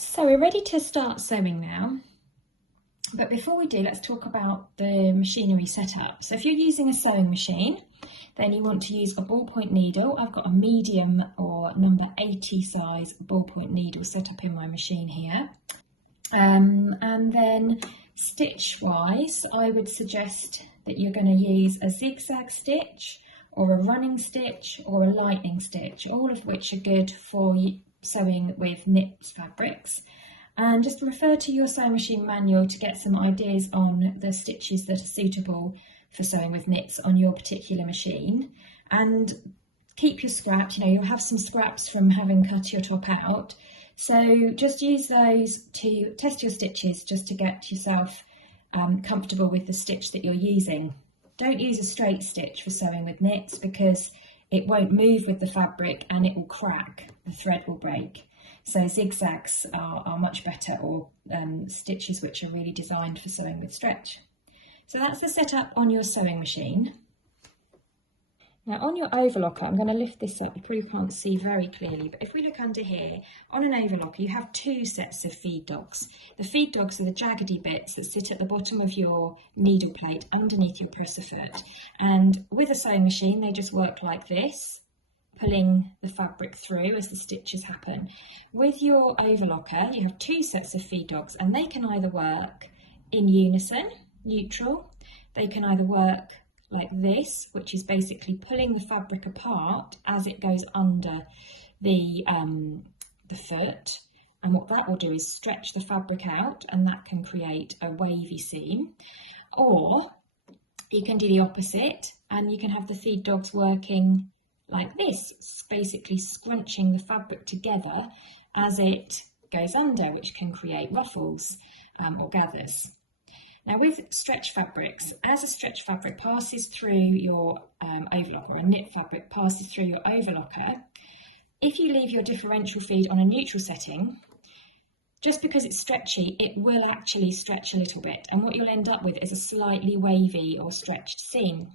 So we're ready to start sewing now, but before we do, let's talk about the machinery setup. So if you're using a sewing machine, then you want to use a ballpoint needle. I've got a medium or number 80 size ballpoint needle set up in my machine here. And then stitch wise, I would suggest that you're going to use a zigzag stitch or a running stitch or a lightning stitch, all of which are good for sewing with knit fabrics. And just refer to your sewing machine manual to get some ideas on the stitches that are suitable for sewing with knits on your particular machine. And keep your scraps, you'll have some scraps from having cut your top out. So just use those to test your stitches just to get yourself comfortable with the stitch that you're using. Don't use a straight stitch for sewing with knits because it won't move with the fabric and it will crack, the thread will break. So zigzags are much better, or stitches which are really designed for sewing with stretch. So that's the setup on your sewing machine. Now on your overlocker, I'm going to lift this up, you probably can't see very clearly, but if we look under here, on an overlocker you have two sets of feed dogs. The feed dogs are the jaggedy bits that sit at the bottom of your needle plate underneath your presser foot. And with a sewing machine they just work like this, pulling the fabric through as the stitches happen. With your overlocker you have two sets of feed dogs and they can either work in unison, neutral, they can either work like this, which is basically pulling the fabric apart as it goes under the foot, and what that will do is stretch the fabric out and that can create a wavy seam. Or you can do the opposite and you can have the feed dogs working like this, basically scrunching the fabric together as it goes under, which can create ruffles or gathers. Now with stretch fabrics, as a stretch fabric passes through your overlocker, a knit fabric passes through your overlocker, if you leave your differential feed on a neutral setting, just because it's stretchy, it will actually stretch a little bit, and what you'll end up with is a slightly wavy or stretched seam.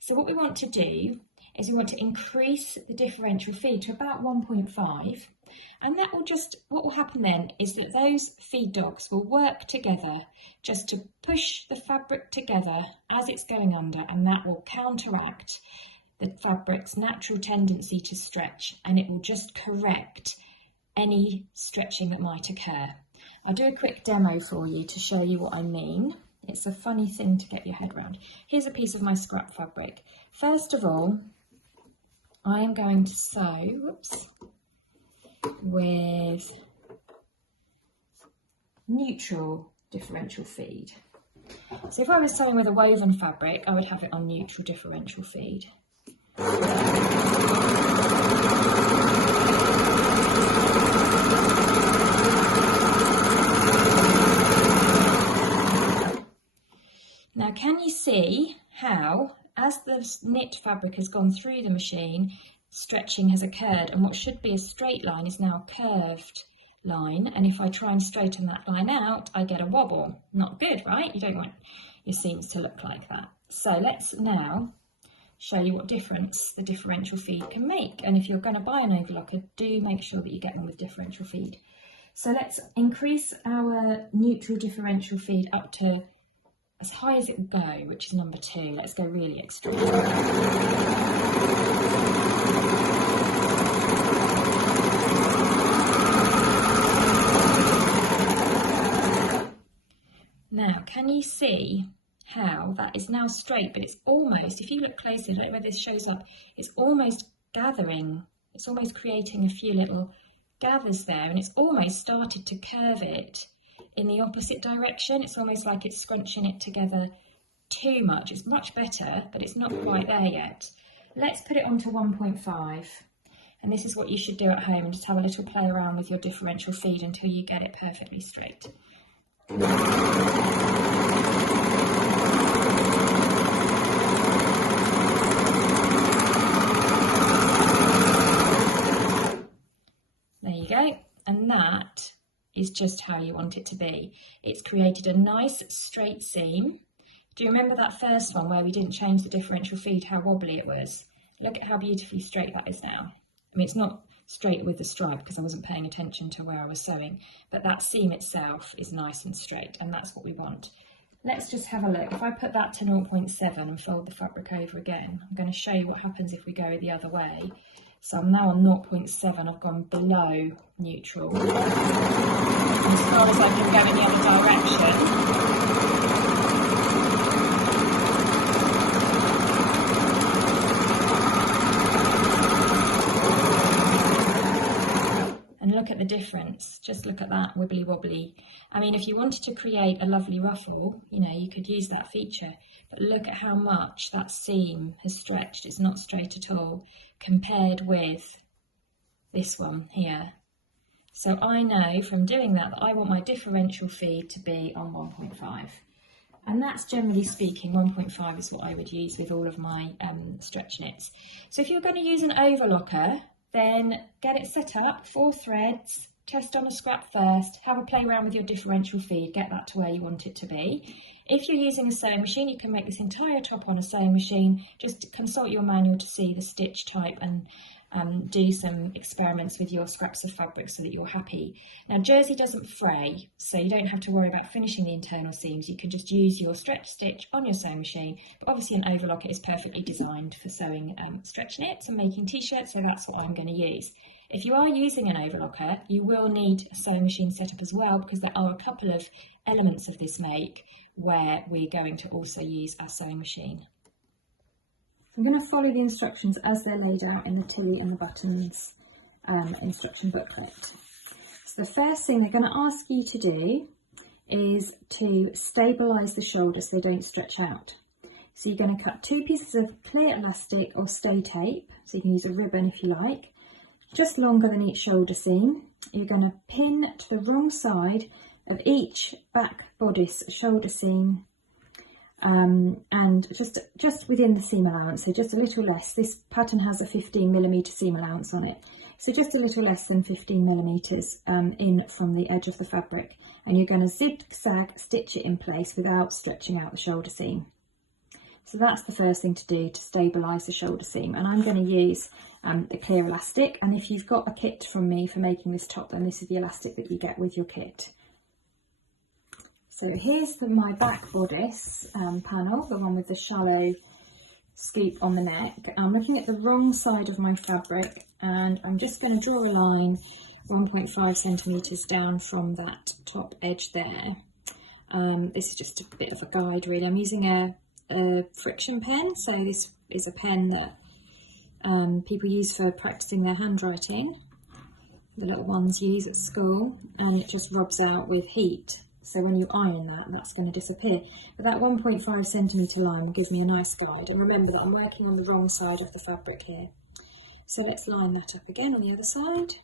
So what we want to do is we want to increase the differential feed to about 1.5, and that will what will happen then is that those feed dogs will work together just to push the fabric together as it's going under, and that will counteract the fabric's natural tendency to stretch, and it will just correct any stretching that might occur. I'll do a quick demo for you to show you what I mean. It's a funny thing to get your head around. Here's a piece of my scrap fabric. First of all, I am going to sew with neutral differential feed. So if I was sewing with a woven fabric, I would have it on neutral differential feed. Now can you see how, as the knit fabric has gone through the machine, stretching has occurred, and what should be a straight line is now a curved line, and if I try and straighten that line out, I get a wobble. Not good, right? You don't want your seams to look like that. So let's now show you what difference the differential feed can make, and if you're going to buy an overlocker, do make sure that you get one with differential feed. So let's increase our neutral differential feed up to as high as it will go, which is number 2. Let's go really extreme. Now, can you see how that is now straight, but it's almost, if you look closely, look where this shows up, it's almost gathering, it's almost creating a few little gathers there, and it's almost started to curve it in the opposite direction. It's almost like it's scrunching it together too much. It's much better, but it's not quite there yet. Let's put it onto 1.5, and this is what you should do at home, just have a little play around with your differential feed until you get it perfectly straight. There you go, and that is just how you want it to be. It's created a nice straight seam. Do you remember that first one where we didn't change the differential feed, how wobbly it was? Look at how beautifully straight that is now. I mean, it's not straight with the stripe because I wasn't paying attention to where I was sewing, but that seam itself is nice and straight, and that's what we want. Let's just have a look. If I put that to 0.7 and fold the fabric over again, I'm going to show you what happens if we go the other way. So I'm now on 0.7, I've gone below neutral. As far as I can go in the other direction. And look at the difference, just look at that wibbly wobbly. I mean, if you wanted to create a lovely ruffle, you know, you could use that feature, but look at how much that seam has stretched. It's not straight at all compared with this one here. So I know from doing that I want my differential feed to be on 1.5. And that's, generally speaking, 1.5 is what I would use with all of my stretch knits. So if you're going to use an overlocker, then get it set up, 4 threads, test on a scrap first, have a play around with your differential feed, get that to where you want it to be. If you're using a sewing machine, you can make this entire top on a sewing machine. Just consult your manual to see the stitch type and do some experiments with your scraps of fabric so that you're happy. Now, jersey doesn't fray, so you don't have to worry about finishing the internal seams. You can just use your stretch stitch on your sewing machine, but obviously an overlocker is perfectly designed for sewing stretch knits and making t-shirts, so that's what I'm going to use. If you are using an overlocker, you will need a sewing machine setup as well, because there are a couple of elements of this make where we're going to also use our sewing machine. I'm going to follow the instructions as they're laid out in the Tilly and the Buttons instruction booklet. So the first thing they're going to ask you to do is to stabilise the shoulders so they don't stretch out. So you're going to cut 2 pieces of clear elastic or stay tape, so you can use a ribbon if you like, just longer than each shoulder seam. You're going to pin to the wrong side of each back bodice shoulder seam, and just within the seam allowance, so just a little less. This pattern has a 15mm seam allowance on it, so just a little less than 15mm in from the edge of the fabric, and you're going to zigzag stitch it in place without stretching out the shoulder seam. So that's the first thing to do to stabilise the shoulder seam, and I'm going to use the clear elastic, and if you've got a kit from me for making this top, then this is the elastic that you get with your kit. So here's my back bodice panel, the one with the shallow scoop on the neck. I'm looking at the wrong side of my fabric, and I'm just going to draw a line 1.5 centimetres down from that top edge there. This is just a bit of a guide really. I'm using a friction pen, so this is a pen that people use for practicing their handwriting. The little ones use at school, and it just rubs out with heat. So when you iron that, that's going to disappear. But that 1.5 centimetre line will give me a nice guide. And remember that I'm working on the wrong side of the fabric here. So let's line that up again on the other side.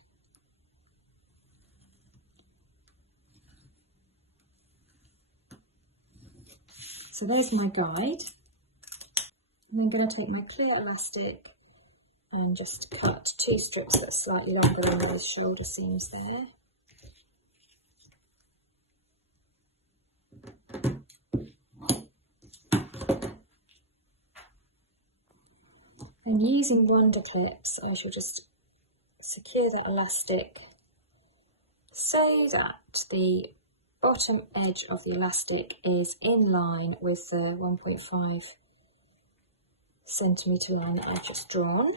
So there's my guide. And I'm going to take my clear elastic and just cut 2 strips that are slightly longer than those shoulder seams there. And using wonder clips, I shall just secure that elastic so that the bottom edge of the elastic is in line with the 1.5 centimetre line that I've just drawn.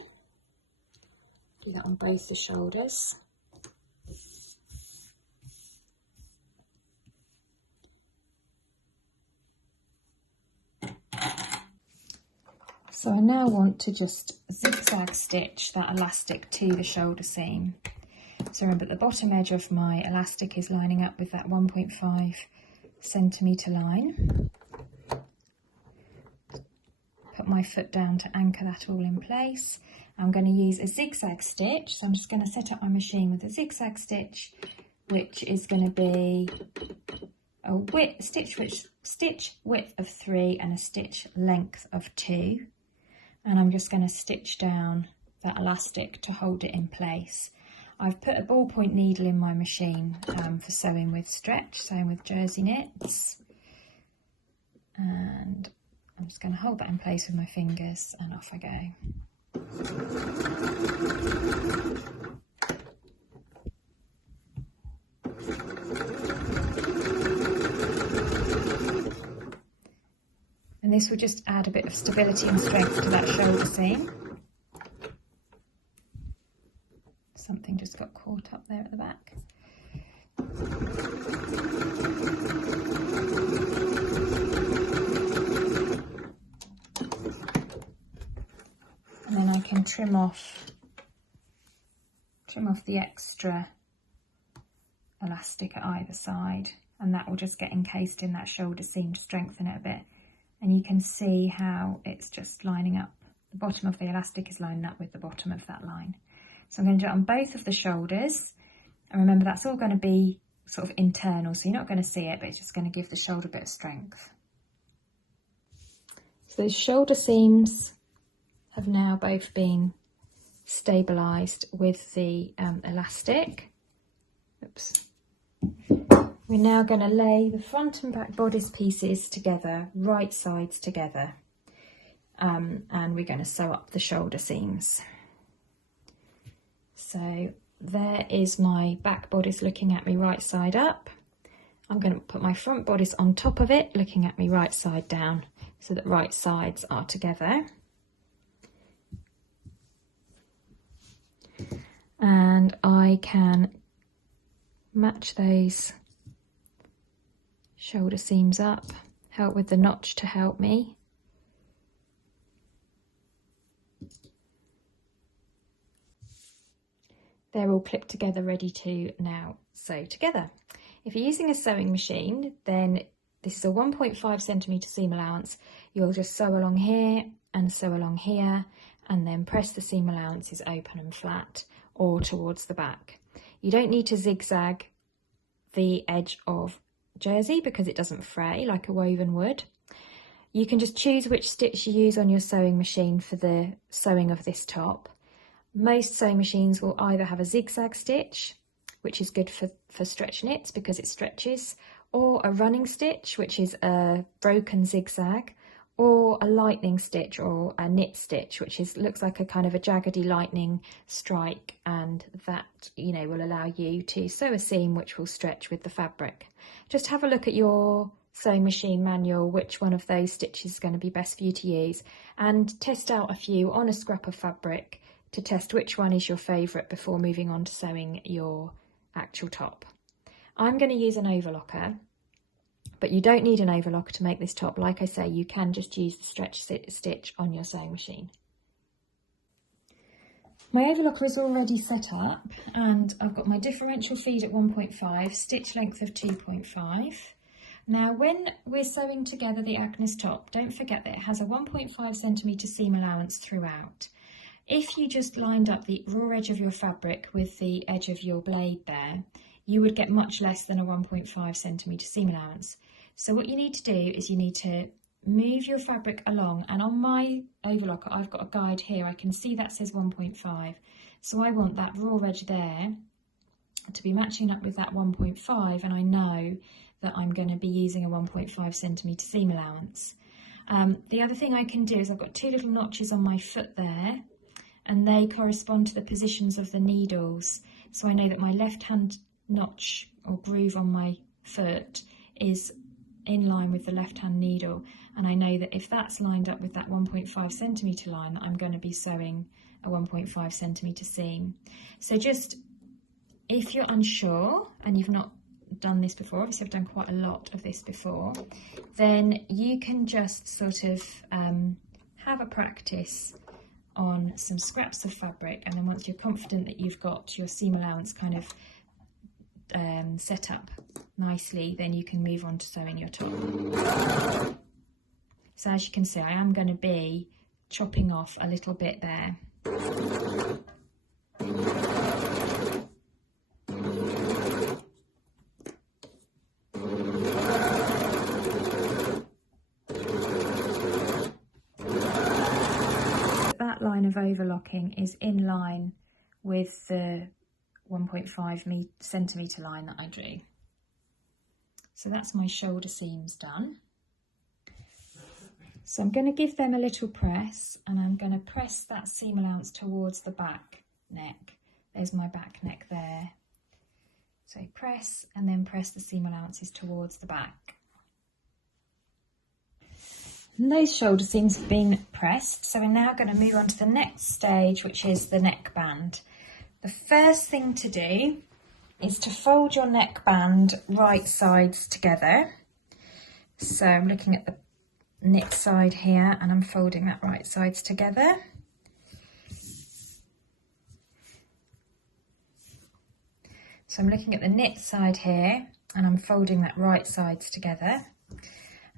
Do that on both the shoulders. So I now want to just zigzag stitch that elastic to the shoulder seam. So remember, the bottom edge of my elastic is lining up with that 1.5 centimetre line. Put my foot down to anchor that all in place. I'm going to use a zigzag stitch, so I'm just going to set up my machine with a zigzag stitch, which is going to be a stitch width of 3 and a stitch length of 2. And I'm just going to stitch down that elastic to hold it in place. I've put a ballpoint needle in my machine for sewing with stretch, sewing with jersey knits. And I'm just going to hold that in place with my fingers, and off I go. And this will just add a bit of stability and strength to that shoulder seam. Something just got caught up there at the back. And then I can trim off the extra elastic at either side, and that will just get encased in that shoulder seam to strengthen it a bit. And you can see how it's just lining up. The bottom of the elastic is lining up with the bottom of that line. So I'm going to do it on both of the shoulders. And remember, that's all going to be sort of internal, so you're not going to see it, but it's just going to give the shoulder a bit of strength. So those shoulder seams have now both been stabilised with the elastic. Oops. We're now going to lay the front and back bodice pieces together, right sides together, and we're going to sew up the shoulder seams. So there is my back bodice looking at me right side up. I'm going to put my front bodice on top of it, looking at me right side down, so that right sides are together. And I can match those shoulder seams up, help with the notch to help me. They're all clipped together, ready to now sew together. If you're using a sewing machine, then this is a 1.5 centimetre seam allowance. You'll just sew along here and sew along here, and then press the seam allowances open and flat or towards the back. You don't need to zigzag the edge of jersey because it doesn't fray like a woven would. You can just choose which stitch you use on your sewing machine for the sewing of this top. Most sewing machines will either have a zigzag stitch, which is good for stretch knits because it stretches, or a running stitch, which is a broken zigzag, or a lightning stitch or a knit stitch, which looks like a kind of a jaggedy lightning strike, and that, you know, will allow you to sew a seam which will stretch with the fabric. Just have a look at your sewing machine manual, which one of those stitches is going to be best for you to use, and test out a few on a scrap of fabric to test which one is your favourite before moving on to sewing your actual top. I'm going to use an overlocker, but you don't need an overlocker to make this top. Like I say, you can just use the stretch stitch on your sewing machine. My overlocker is already set up, and I've got my differential feed at 1.5, stitch length of 2.5. Now, when we're sewing together the Agnes top, don't forget that it has a 1.5 centimetre seam allowance throughout. If you just lined up the raw edge of your fabric with the edge of your blade there, you would get much less than a 1.5 centimetre seam allowance. So what you need to do is you need to move your fabric along, and on my overlocker I've got a guide here, I can see that says 1.5, so I want that raw edge there to be matching up with that 1.5, and I know that I'm going to be using a 1.5 centimetre seam allowance. The other thing I can do is I've got two little notches on my foot there, and they correspond to the positions of the needles, so I know that my left hand notch or groove on my foot is in line with the left hand needle, and I know that if that's lined up with that 1.5 centimetre line, that I'm going to be sewing a 1.5 centimetre seam. So just, if you're unsure and you've not done this before, obviously I've done quite a lot of this before, then you can just sort of have a practice on some scraps of fabric, and then once you're confident that you've got your seam allowance kind of set up nicely, then you can move on to sewing your top. So as you can see, I am going to be chopping off a little bit there. That line of overlocking is in line with the 1.5 centimetre line that I drew. So that's my shoulder seams done. So I'm going to give them a little press, and I'm going to press that seam allowance towards the back neck. There's my back neck there. So press, and then press the seam allowances towards the back. And those shoulder seams have been pressed, so we're now going to move on to the next stage, which is the neckband. The first thing to do is to fold your neckband right sides together. So I'm looking at the knit side here and I'm folding that right sides together. So I'm looking at the knit side here and I'm folding that right sides together.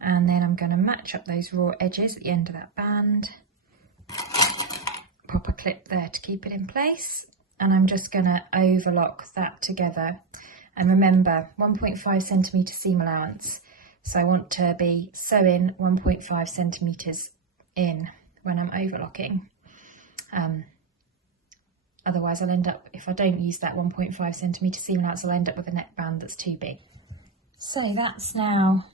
And then I'm going to match up those raw edges at the end of that band. Pop a clip there to keep it in place. And I'm just going to overlock that together. And remember, 1.5 centimetre seam allowance. So I want to be sewing 1.5 centimetres in when I'm overlocking. Otherwise I'll end up, if I don't use that 1.5 centimetre seam allowance, I'll end up with a neckband that's too big. So that's now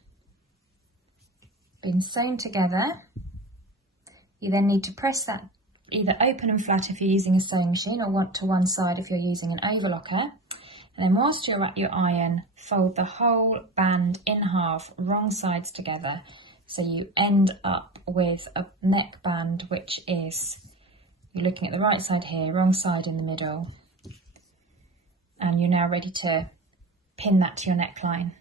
been sewn together. You then need to press that either open and flat if you're using a sewing machine, or want to one side if you're using an overlocker. And then whilst you're at your iron, fold the whole band in half, wrong sides together. So you end up with a neckband which is, you're looking at the right side here, wrong side in the middle. And you're now ready to pin that to your neckline.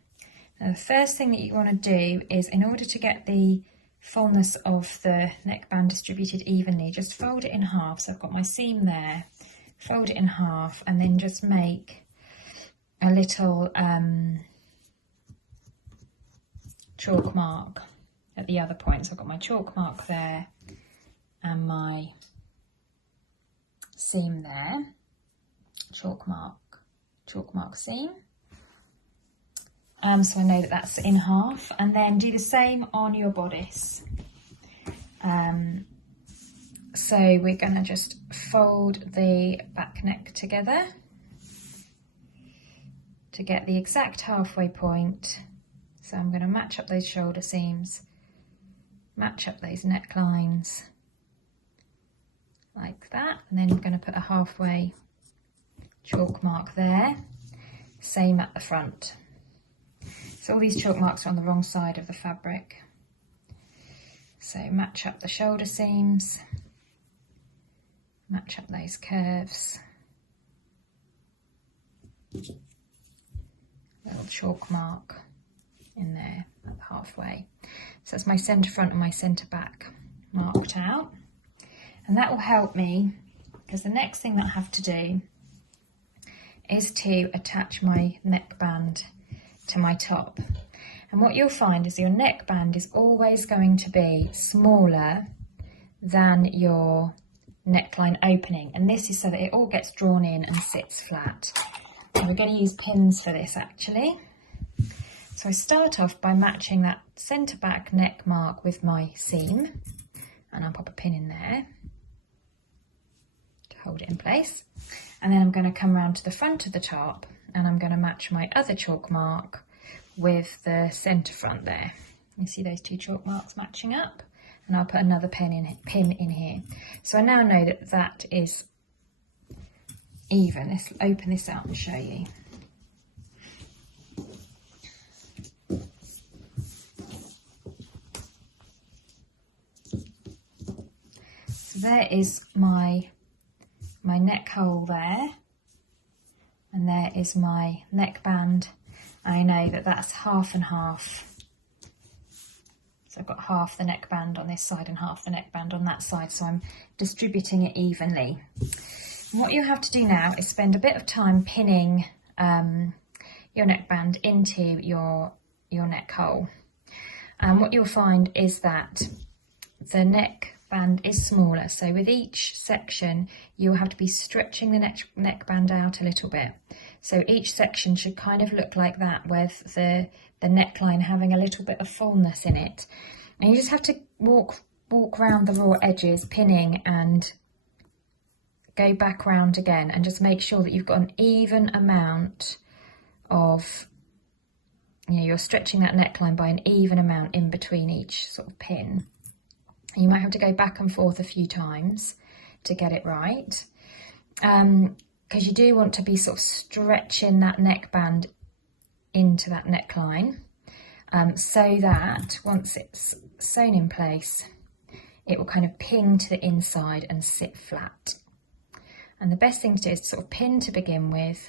Now the first thing that you want to do is, in order to get the fullness of the neckband distributed evenly, just fold it in half. So I've got my seam there, fold it in half, and then just make a little chalk mark at the other point. So I've got my chalk mark there and my seam there, chalk mark seam. So I know that that's in half, and then do the same on your bodice. So we're going to just fold the back neck together to get the exact halfway point. So I'm going to match up those shoulder seams, match up those necklines like that, and then I'm going to put a halfway chalk mark there, same at the front. So all these chalk marks are on the wrong side of the fabric. So match up the shoulder seams, match up those curves, little chalk mark in there at the halfway. So that's my centre front and my centre back marked out. And that will help me, because the next thing that I have to do is to attach my neckband to my top. And what you'll find is your neckband is always going to be smaller than your neckline opening, and this is so that it all gets drawn in and sits flat. And we're going to use pins for this actually. So I start off by matching that centre back neck mark with my seam, and I'll pop a pin in there to hold it in place. And then I'm going to come round to the front of the top and I'm going to match my other chalk mark with the centre front there. You see those two chalk marks matching up, and I'll put another pin in here. So I now know that that is even. Let's open this out and show you. So there is my neck hole there, and there is my neckband. I know that that's half and half. So I've got half the neckband on this side and half the neckband on that side, so I'm distributing it evenly. And what you have to do now is spend a bit of time pinning your neckband into your neck hole. And what you'll find is that the neckband is smaller, so with each section you'll have to be stretching the neckband out a little bit. So each section should kind of look like that, with the neckline having a little bit of fullness in it. And you just have to walk around the raw edges, pinning, and go back round again, and just make sure that you've got an even amount of, you're stretching that neckline by an even amount in between each sort of pin. And you might have to go back and forth a few times to get it right. Because you do want to be sort of stretching that neckband into that neckline. so that once it's sewn in place, it will kind of ping to the inside and sit flat. And the best thing to do is to sort of pin to begin with,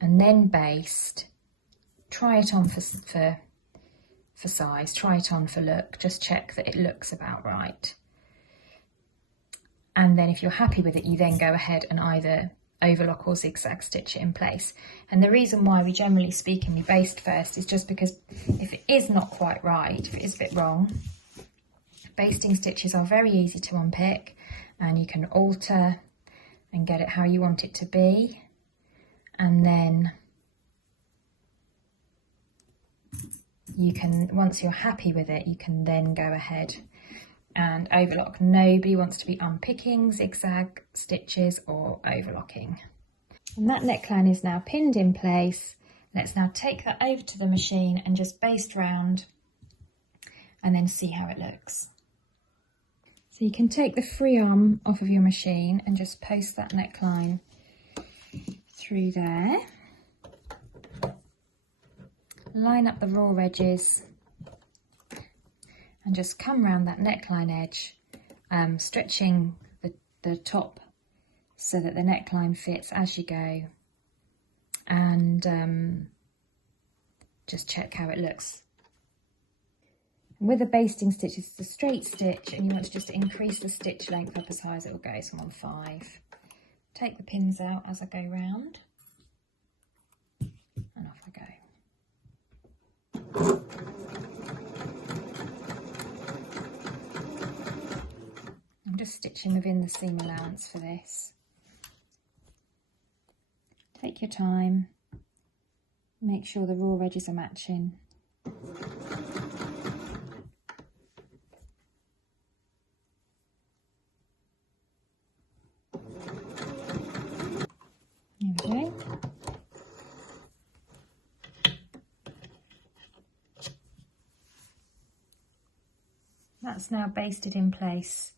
and then baste. Try it on for size, try it on for look, just check that it looks about right. And then if you're happy with it, you then go ahead and either overlock or zigzag stitch it in place. And the reason why we generally speaking we baste first is just because if it is not quite right, if it is a bit wrong, basting stitches are very easy to unpick and you can alter and get it how you want it to be. And then you can, once you're happy with it, you can then go ahead and overlock. Nobody wants to be unpicking zigzag stitches or overlocking. And that neckline is now pinned in place. Let's now take that over to the machine and just baste round and then see how it looks. So you can take the free arm off of your machine and just post that neckline through there. Line up the raw edges and just come around that neckline edge, stretching the top so that the neckline fits as you go, and just check how it looks. And with a basting stitch, it's a straight stitch and you want to just increase the stitch length up as high as it will go, so I'm on 5. Take the pins out as I go round and off I go. I'm just stitching within the seam allowance for this. Take your time, make sure the raw edges are matching. There we go. That's now basted in place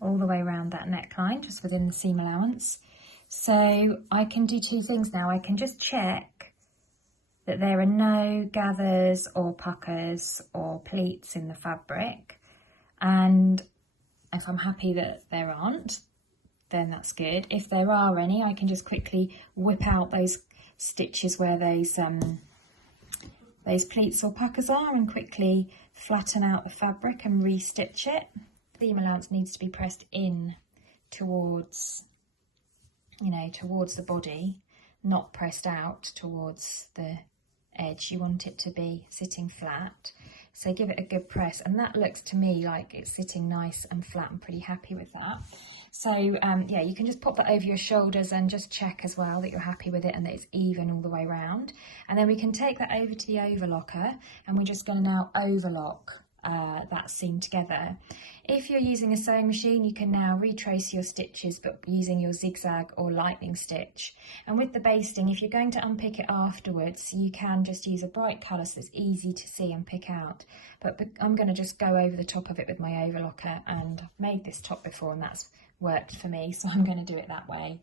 all the way around that neckline, just within the seam allowance. So I can do 2 things now. I can just check that there are no gathers or puckers or pleats in the fabric, and if I'm happy that there aren't, then that's good. If there are any, I can just quickly whip out those stitches where those pleats or puckers are and quickly flatten out the fabric and re-stitch it. The seam allowance needs to be pressed in towards, you know, towards the body, not pressed out towards the edge. You want it to be sitting flat, so give it a good press, and that looks to me like it's sitting nice and flat. I'm pretty happy with that. So yeah, you can just pop that over your shoulders and just check as well that you're happy with it and that it's even all the way around. And then we can take that over to the overlocker, and we're just going to now overlock that seam together. If you're using a sewing machine, you can now retrace your stitches, but using your zigzag or lightning stitch. And with the basting, if you're going to unpick it afterwards, you can just use a bright colour so it's easy to see and pick out. But I'm going to just go over the top of it with my overlocker, and I've made this top before and that's worked for me, so I'm going to do it that way.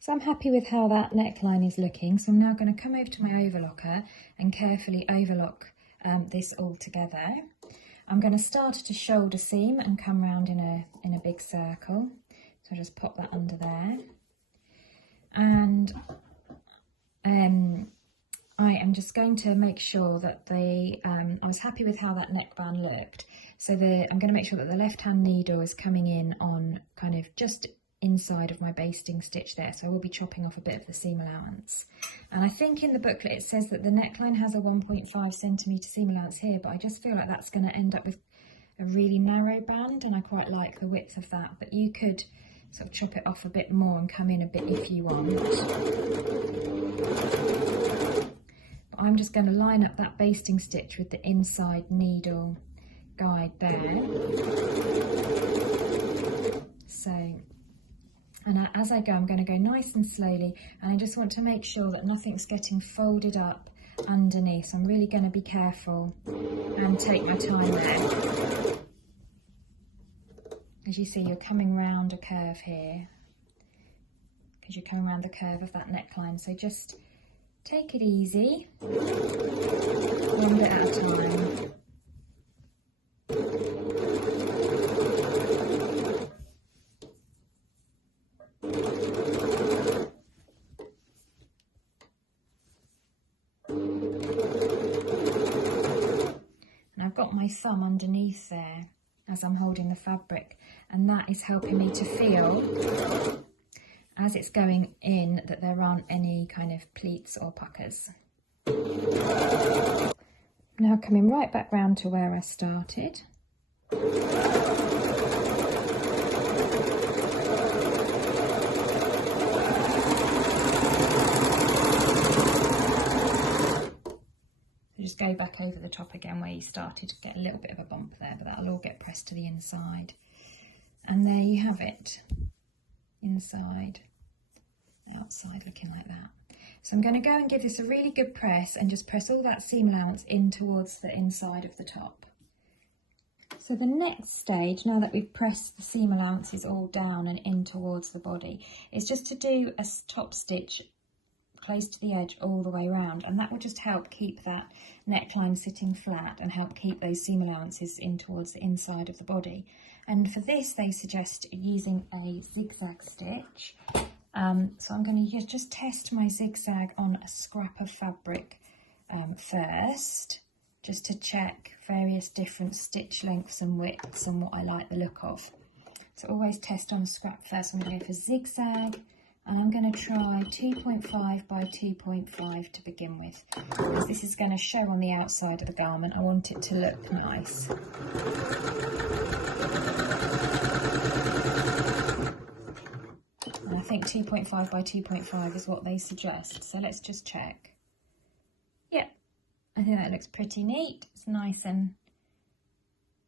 So I'm happy with how that neckline is looking, so I'm now going to come over to my overlocker and carefully overlock this all together. I'm going to start at a shoulder seam and come round in a big circle. So I'll just pop that under there. And I am just going to make sure that I was happy with how that neckband looked. So I'm going to make sure that the left hand needle is coming in on kind of just inside of my basting stitch there, so I will be chopping off a bit of the seam allowance. And I think in the booklet it says that the neckline has a 1.5 centimetre seam allowance here, but I just feel like that's going to end up with a really narrow band, and I quite like the width of that, but you could sort of chop it off a bit more and come in a bit if you want. But I'm just going to line up that basting stitch with the inside needle guide there. So, and as I go, I'm going to go nice and slowly, and I just want to make sure that nothing's getting folded up underneath. So I'm really going to be careful and take my time there. As you see, you're coming round a curve here, because you're coming around the curve of that neckline. So just Take it easy, one bit at a time. And I've got my thumb underneath there as I'm holding the fabric, and that is helping me to feel as it's going in that there aren't any kind of pleats or puckers. Now coming right back round to where I started. So just go back over the top again where you started, get a little bit of a bump there, but that'll all get pressed to the inside. And there you have it. Inside, outside, looking like that. So I'm going to go and give this a really good press and just press all that seam allowance in towards the inside of the top. So the next stage, now that we've pressed the seam allowances all down and in towards the body, is just to do a top stitch close to the edge all the way around, and that will just help keep that neckline sitting flat and help keep those seam allowances in towards the inside of the body. And for this they suggest using a zigzag stitch. So I'm going to just test my zigzag on a scrap of fabric first, just to check various different stitch lengths and widths and what I like the look of. So always test on a scrap first. I'm going to go for zigzag, and I'm going to try 2.5 by 2.5 to begin with, because this is going to show on the outside of the garment. I want it to look nice. And I think 2.5 by 2.5 is what they suggest, so let's just check. Yep, I think that looks pretty neat. It's nice and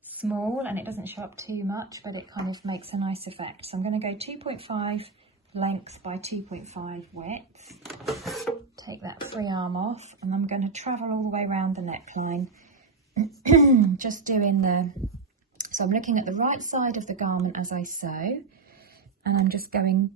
small and it doesn't show up too much, but it kind of makes a nice effect. So I'm going to go 2.5 length by 2.5 width. Take that free arm off, and I'm going to travel all the way around the neckline. Just doing so I'm looking at the right side of the garment as I sew, and I'm just going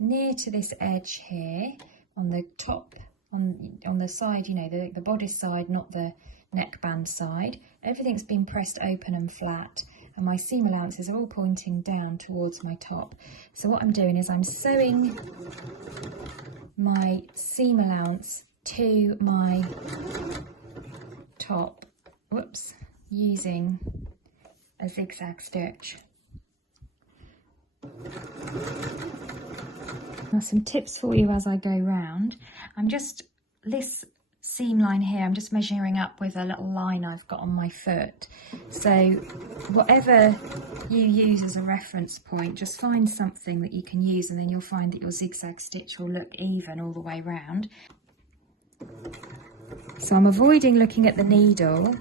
near to this edge here on the top, on the side, you know, the bodice side, not the neckband side. Everything's been pressed open and flat, and my seam allowances are all pointing down towards my top. So what I'm doing is I'm sewing my seam allowance to my top, whoops, using a zigzag stitch. Now some tips for you as I go round. This seam line here, I'm just measuring up with a little line I've got on my foot. So whatever you use as a reference point, just find something that you can use, and then you'll find that your zigzag stitch will look even all the way round. So I'm avoiding looking at the needle,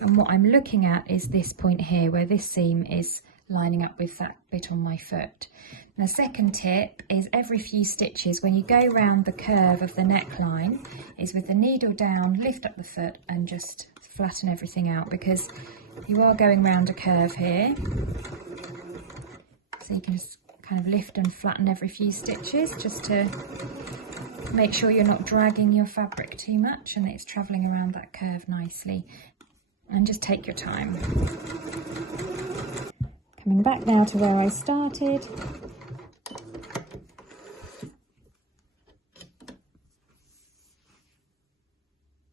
and what I'm looking at is this point here where this seam is lining up with that bit on my foot. The second tip is every few stitches, when you go round the curve of the neckline, is with the needle down, lift up the foot and just flatten everything out, because you are going round a curve here. So you can just kind of lift and flatten every few stitches, just to make sure you're not dragging your fabric too much and it's travelling around that curve nicely. And just take your time. Coming back now to where I started.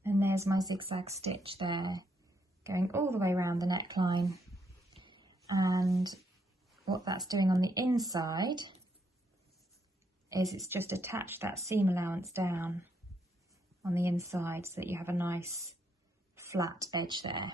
And there's my zigzag stitch there, going all the way around the neckline. And what that's doing on the inside is it's just attached that seam allowance down on the inside so that you have a nice flat edge there.